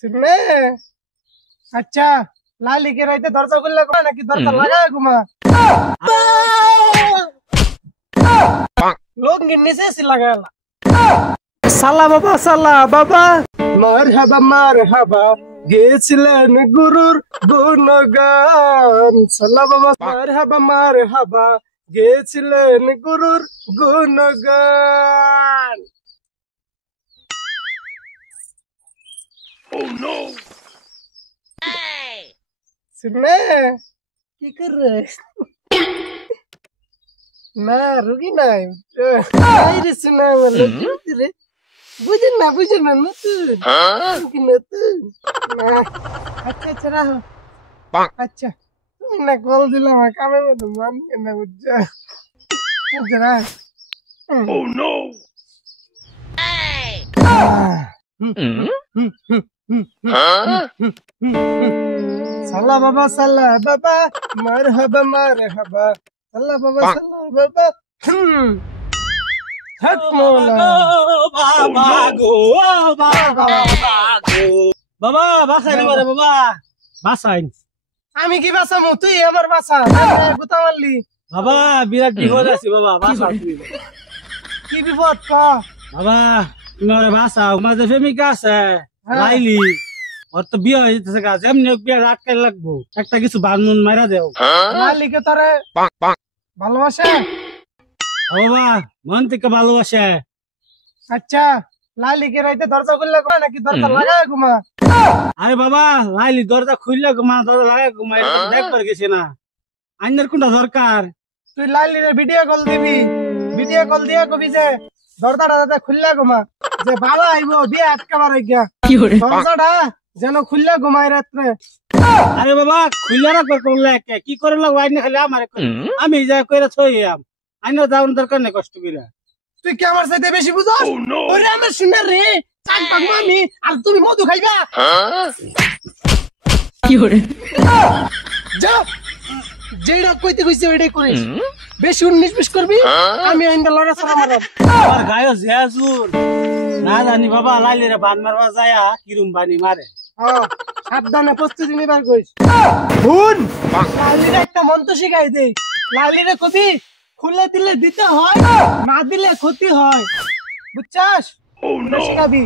सुनने अच्छा लाली के रहते दरजा खुल्ला घुमा ना कि दरजा लगा घुमा लोग गिनने से ऐसे लगा साला बाबा मरहबा गेছিলেন গুরুর গুণগান সালা বাবা মরহবা गेছিলেন গুরুর গুণগান Oh no! सुनने की कर रहे ना रुकी ना रे सुना मतलब रे बुझे ना न तू कि न तू अच्छा रहो अच्छा तुम ना कॉल दिला मैं काम में तो मान के ना बुझ जरा Oh no! साला बाबा मरहबा साला बाबा हक मौला बाबा बासाई मारे बाबा बासाई আমি কি বাসামু তুই আমার বাসা গুতা মারলি বাবা বিরাট বিপদ আছে বাবা বাসা কি বিপদ কা বাবা तुम्हारे बासा हमारे प्रेमिका আছে লাইলি ওর তো বিয়ে হয়ে যেতেছে গা যেমনি বিয়ে রাত কাল লাগবো একটা কিছু বানমুন মাইরা দেও লাইলিকে তোরে ভালোবাসে বাবা মন থেকে ভালোবাসে আচ্ছা লাইলিকে রাইতে দরজা খুললে ঘুমা নাকি দরজা লাগায় ঘুমা আরে বাবা লাইলি দরজা খুললে ঘুমা দরজা লাগায় ঘুমা এটা তো দেখবার গেছে না আইনের কোনটা দরকার তুই লাইলিরে ভিডিও কল দিবি ভিডিও কল দিয়া কবি যে দরজাটা খুললে ঘুমা যে বাবা আইবো বিয়ে আটকাবার গিয়া দরজাটা যেন খুললে ঘুমাই রাত্রে আরে বাবা খুললে রাখবে করলে কি করে লাগবো আইনে খালি আমার আমি যা কইরা থইয়াম আইনে যাওয়ার দরকার নেই কষ্ট কইরা তুই কি আমার সাথে বেশি বুঝছ ওরে আমার শুনার রে চাক পাগমা আমি আর তুমি মধু খাইবা কি করে যা যেটা কইতে কইছে ওইটাই করিস বেশি 19-20 করবি আমি আইনটা লড়া ছাড়া মারব আমার গায়ো জিয়াজুর না জানি বাবা লাইলিরে বান মারবা যায়া কিরম বানি মারে হ্যাঁ সাবধানে প্রস্তুতি নিবার কইস শুন লাইলিরে একটা মন্ত্র শিখাই দেই লাইলিরে কবি খুলে দিলে দিতে হয় না দিলে ক্ষতি হয় বুঝছস না শিখাবি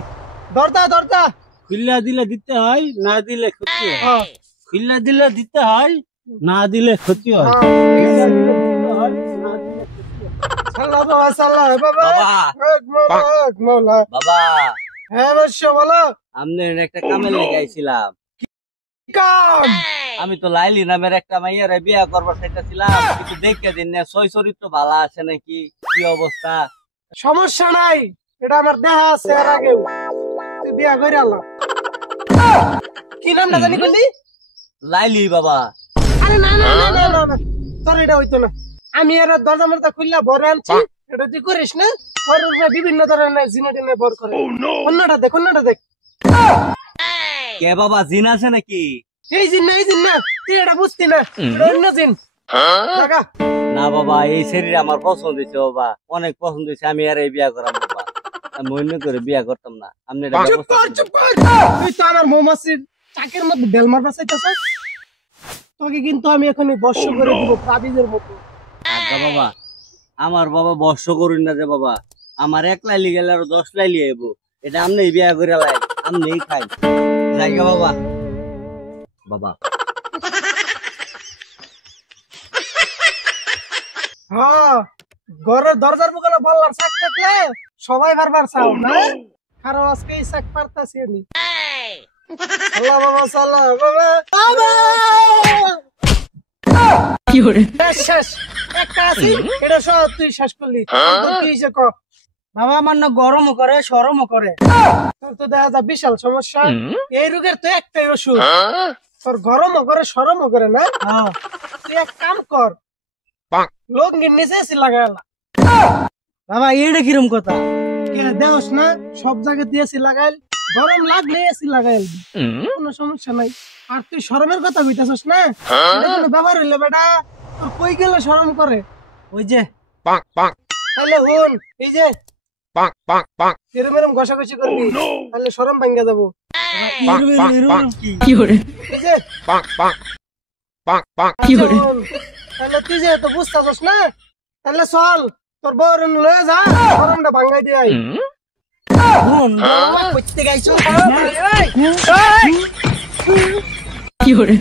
দরজা খুলে দিলে দিতে হয় না দিলে ক্ষতি হয় খুলে দিলে দিতে হয় না দিলে ক্ষতি হয় আমি তো লাইলি নামের একটা মাইয়ারে বিয়া করবার চাইতেছিলাম কিন্তু দেখে দিন না সই চরিত্র ভালো আছে নাকি কি অবস্থা সমস্যা নাই এটা আমার দেখা আছে এর আগেও তুই বিয়া করে আল্লাহ কি নামটা জানি বললি লাইলি বাবা আরে না তোর এটা হইতো না আমি এর দরজা মরদা খুললা ভরে আনছি এটা তুই করিস না ওর বিভিন্ন ধরনের জিনিস ভর করে অন্যটা দেখ কে বাবা জিন আছে নাকি এই জিন না তুই এটা বুঝতি না অন্য জিন না বাবা এই শরীর আমার পছন্দ হয়েছে বাবা অনেক পছন্দ হয়েছে আমি আর এই বিয়া করাম বাবা আমি অন্য করে বিয়া করতাম না আপনি চুপ কর তুই তো আমার মৌমাছির চাকের মধ্যে বেল মারবা চাইতেছিস তোকে কিন্তু আমি এখনই বর্ষ করে দিব তাবিজের মতো আচ্ছা বাবা আমার বাবা বর্ষ করুন না যে বাবা আমার 1 লাইলি গেলে আর 10 লাইলি আইবো এটা আমনে বিয়া করে লাই আমনেই খাই জায়গা বাবা বাবা হ্যাঁ ঘরের দরজার মুখে বললাম শাক কাটলে সবাই বারবার চাও না কারণ আজকে এই শাক পারতাছি আমি আল্লাহ বাবা সাল্লাহ বাবা কি করে শেষ একটা আছে এটা সব তুই শেষ করলি তুই যে কর বাবা আমার না গরমও করে সরমও করে তোর তো দেখা যায় বিশাল সমস্যা এই রোগের তো একটাই ওষুধ তোর গরমও করে সরমও করে না তুই এক কাম কর লোক নিচে এসি লাগাইলা বাবা এইটা কিরম কথা দেওস না সব জায়গাতে এসি লাগাইল গরম লাগলে এসি লাগাইল কোনো সমস্যা নাই আর তুই শরমের কথা কইতাছস না কোনো ব্যাপার হইলে বেটা তোর কই গেলে শরম করে ওই যে তাহলে হুন এই যে এরম এরম ঘষাঘষি করবি তাহলে শরম ভাঙ্গা যাবো কি hore এই যে তাহলে তুই যে তো বুঝতেছস না তাহলে চল তোর বউর লয়ে যা শরমটা ভাঙ্গাই দিয়ে আই করতে গাইছো কি hore